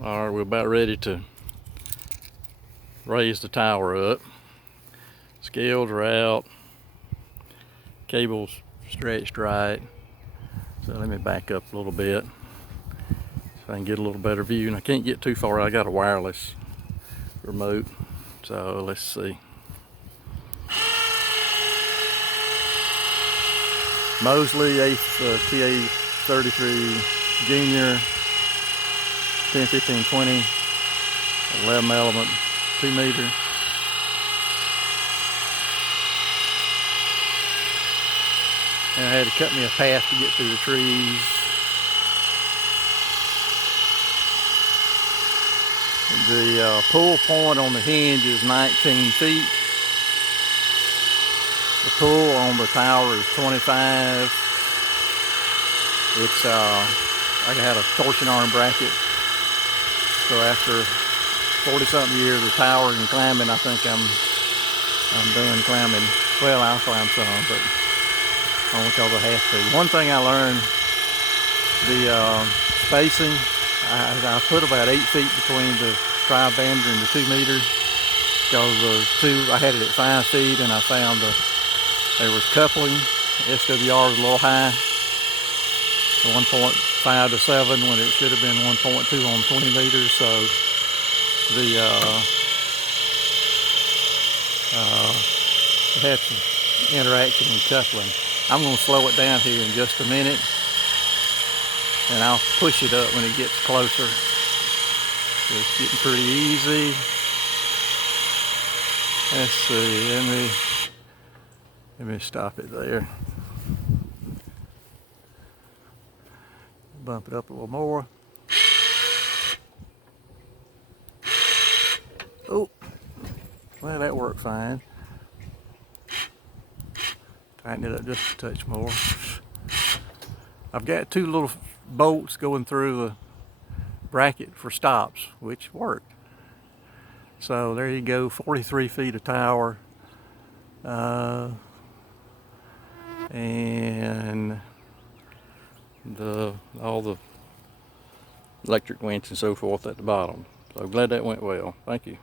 All right, we're about ready to raise the tower up. Scales are out, cables stretched right. So let me back up a little bit so I can get a little better view. And I can't get too far, I got a wireless remote. So let's see. Mosley TA33 Jr, 10, 15, 20, 11 element, 2 meter. And I had to cut me a path to get through the trees. The pull point on the hinge is 19 feet. The pull on the tower is 25. It's I had a torsion arm bracket. So after 40-something years of towering and climbing, I think I'm done climbing. Well, I'll climb some, but only because I have to. One thing I learned, the spacing, I put about 8 feet between the tri-bander and the 2 meters, because I had it at 5 feet, and I found there was coupling. SWR was a little high, 1.5 to 7 when it should have been 1.2 on 20 meters. So the it had some interaction and coupling. I'm going to slow it down here in just a minute, and I'll push it up when it gets closer. It's getting pretty easy. Let's see, let me stop it there. Bump it up a little more. Oh, well, that worked fine. Tighten it up just a touch more. I've got 2 little bolts going through the bracket for stops, which worked. So there you go, 43 feet of tower. And all the electric winch and so forth at the bottom. So glad that went well. Thank you.